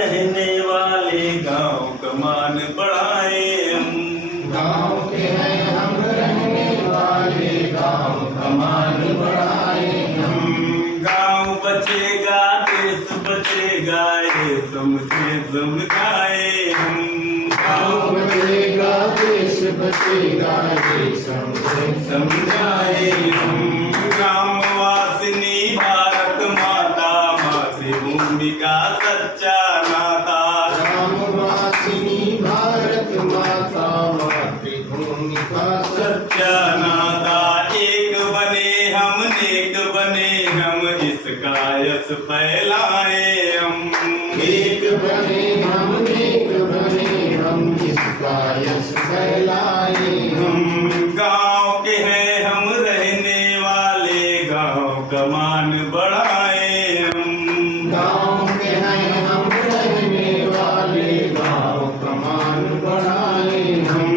रहने वाले गांव का मान बढ़ाए हम। गांव के हैं हम रहने वाले, गांव का मान बढ़ाए हम। गांव बचेगा देश बचेगा ये समझे समझाए हम। गांव बचेगा देश बचेगा ये समझे समझाए हम। ग्रामवासिनी भारत माता मातृभूमि का सच्चा नाता। ग्रामवासिनी भारत माता मातृभूमि का सच्चा नाता। एक बने हम नेक बने हम इसका यश फैलाए हम। एक बने हम नेक बने हम इसका यश फैलाए हम। गांव के हैं हम रहने वाले गांव का मान बढ़ाए हम। गांव के हैं हम रहने वाले, गांव का मान बढ़ाए हम।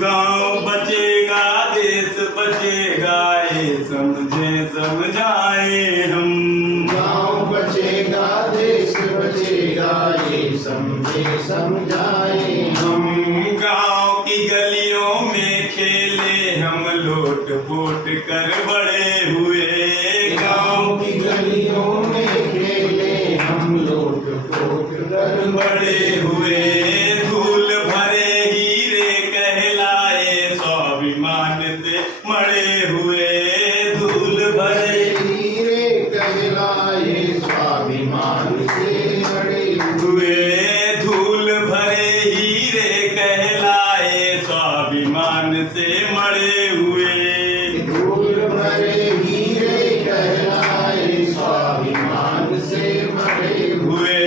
गांव बचेगा देश बचेगा ये समझे समझाए हम। गांव बचेगा देश बचेगा ये समझे समझाए हम। गांव की गलियों में खेले हम लोट पोट कर बड़े हुए। गांव की गलियों में खेले हम लोट पोट कर बड़े हुए। धूल भरे हीरे कहलाए स्वाभिमान से मरे हुए। धूल भरे हीरे कहलाए स्वाभिमान से बड़े हुए। धूल भरे हीरे कहलाए स्वाभिमान से मरे हुए। धूल भरे हीरे कहलाए स्वाभिमान से बड़े हुए।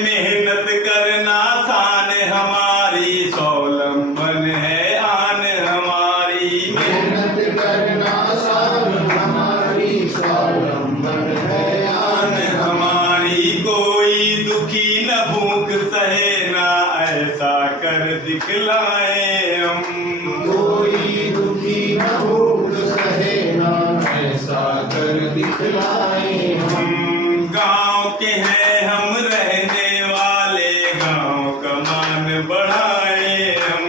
मेहनत करना शान हमारी स्वावलंबन है आन हमारी। मेहनत करना शान हमारी स्वावलंबन है आन हमारी। कोई दुखी न भूख सहे ना ऐसा कर दिखलाए हम। कोई दुखी न भूख सहे ना ऐसा कर दिखलाए हम। गांव के हैं हम रहने वाले गांव का मान बढ़ाए हम।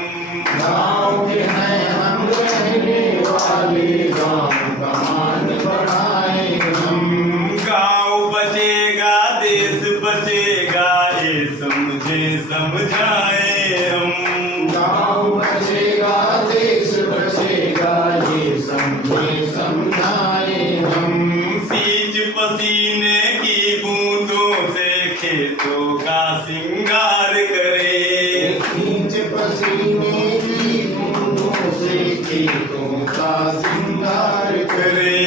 गांव के हैं हम रहने वाले, गांव का मान बढ़ाए हम। गांव बचेगा देश बचेगा ये समझे समझाए हम। गांव बचेगा देश बचेगा ये समझे समझाए हम। सींच पसीने की बूंदों से खेतों का सिंगार करे। खींच पसीने की बूंदों से खेतों का सिंगार करे।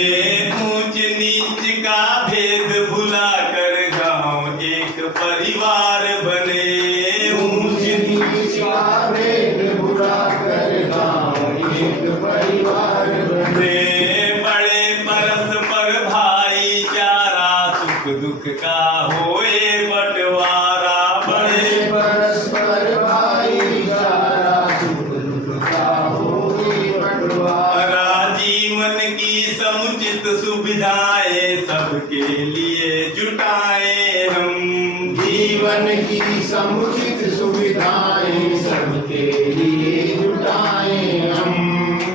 ऊंच नीच का भेद भुला कर गांव एक परिवार बने। ऊंच नीच का भेद भुला कर गांव एक परिवार बने। बड़े परस्पर भाईचारा सुख दुख का होए बंटवारा। बड़े परस्पर भाईचारा सुख दुख का होए बंटवारा। जीवन की समुचित सुविधाएं सबके लिए जुटाए हम। जीवन की समुचित सुविधाएं सबके लिए जुटाए हम।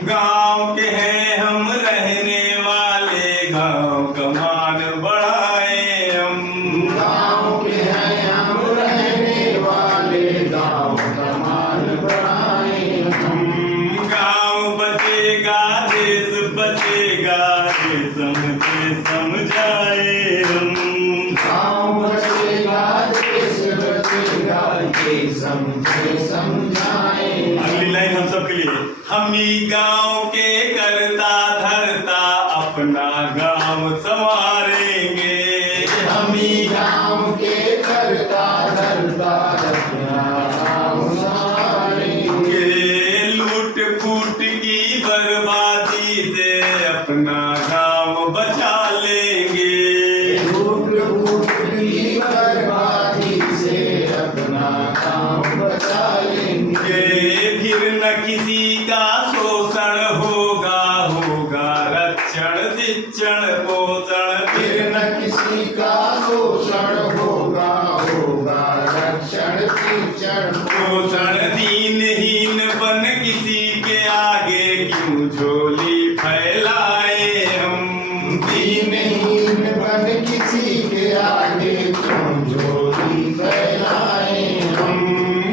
गांव के हैं हम रहने वाले गांव का मान बढ़ाए हम। गांव के हैं हम रहने वाले, गांव का मान बढ़ाए हम। गांव बचेगा देश बचेगा ये समझे समझाए हम। गांव बचेगा देश बचेगा ये समझे समझाए। अगली लाइन हम सबके लिए। हम ही गांव के करता धरता अपना गांव संवारेंगे। हम ही गांव के करता धरता अपना गांव संवारेंगे। लूट फूट की बर्बादी से अपना गांव बचा लेंगे। लूट फूट की बर्बादी से अपना गांव बचा लेंगे। फिर न किसी का शोषण होगा क्षण तीक्षण पोषण दीनहीन बन किसी के आगे क्यों झोली फैलाए हम। दीनहीन बन किसी के आगे तुम झोली फैलाए हम।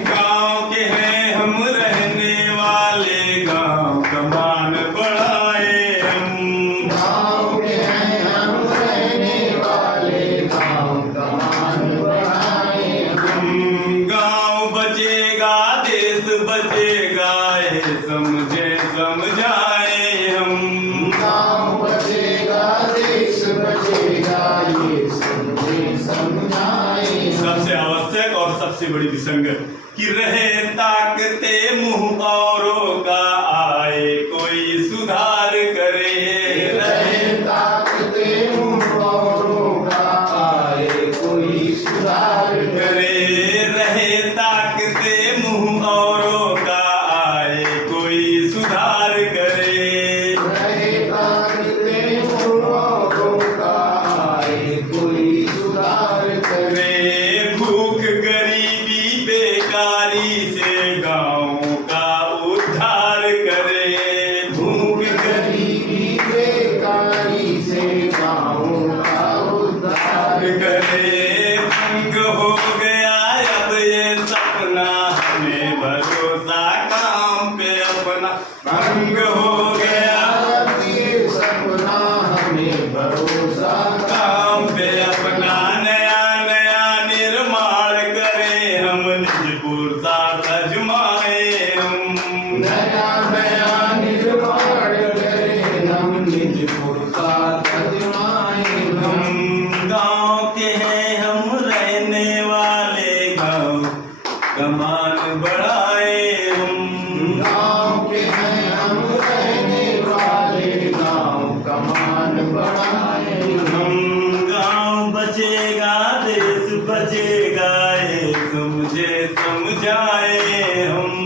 गांव के हैं हम रहने वाले, गांव का मान बढ़ाए हम। गाँव के हैं हम रहने वाले, गाँव का मान बढ़ाए हम। गांव बचेगा देश बचेगा, ये समझे समझाए हम। गाँव बचेगा देश बचेगा, ये समझे समझाए। सबसे आवश्यक और सबसे बड़ी विसंगत कि रहे ताकते मुंह औरों का, आए कोई सुधार करे। रहे ताकते मुँह औरों का, आए कोई सुधार करे। रहे ताकते मुंह औरों का, आए कोई सुधार करे। रहे ताकते मुँह औरों का, आए कोई सुधार करे। रे भूख गरीबी बेकारी से गाँव का उद्धार करे। भूख गरीबी बेकारी से गाँव का उद्धार करे। भंग हो गया अब ये सपना, हमें भरोसा काम पे अपना। भंग हो गया अब ये सपना, हमें भरोसा काम पे अपना। नया नया निर्माण करे हम, निज पुरुषार्थ आजमाए हम। नया नया निर्माण करें हम, निज पुरुषार्थ आजमाएं हम। गांव के हैं हम रहने वाले, गांव का मान बढ़ाए हम। गाँव के हैं हम रहने वाले, गाँव का मान बढ़ाए हम। गांव बचेगा देश बचेगा, ये समझे समझाए हम।